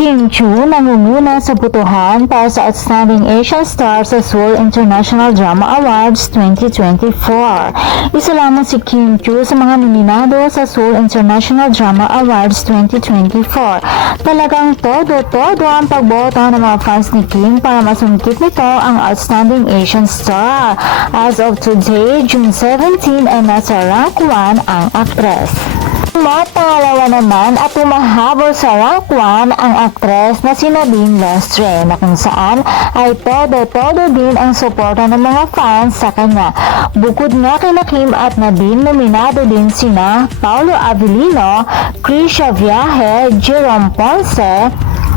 Kim Chu nangunguna sa botohan para sa Outstanding Asian Star sa Seoul International Drama Awards 2024. Isa lamang si Kim Chu sa mga nominado sa Seoul International Drama Awards 2024. Talagang todo-todo ang pagboto ng mga fans ni Kim para masungkit nito ang Outstanding Asian Star. As of today, June 17, ay nasa rank 1 ang aktres. Pangalawa naman at umahabol sa rank 1 ang aktres na si Nadine Lustre, na kung saan ay todo-todo din ang suporta ng mga fans sa kanya. Bukod nga kina Kim at Nadine, nominado din sina Paulo Avellino, Krisha Viaje, Jerome Ponce,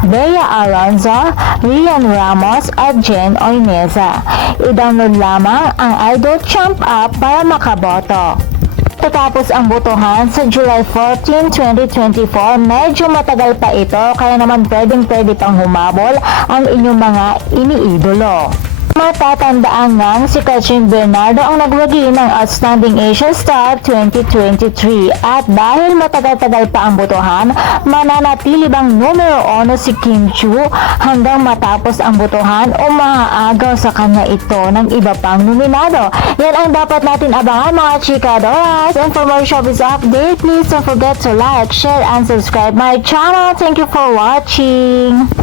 Bea Alonzo, Rian Ramos at Jen Oineza. I-download lamang ang Idol Champ app para makaboto. Tatapos ang botohan sa July 14, 2024, medyo matagal pa ito, kaya naman pwede pang humabol ang inyong mga iniidolo. Matatandaan ngang si Katrin Bernardo ang nagwagi ng Outstanding Asian Star 2023 at dahil matagal-tagal pa ang botohan, mananatili bang numero 1 si Kim Chu hanggang matapos ang botohan o maaagaw sa kanya ito ng iba pang nominado? Yan ang dapat natin abangan, mga chikadoras. And for more showbiz update, please don't forget to like, share, and subscribe my channel. Thank you for watching.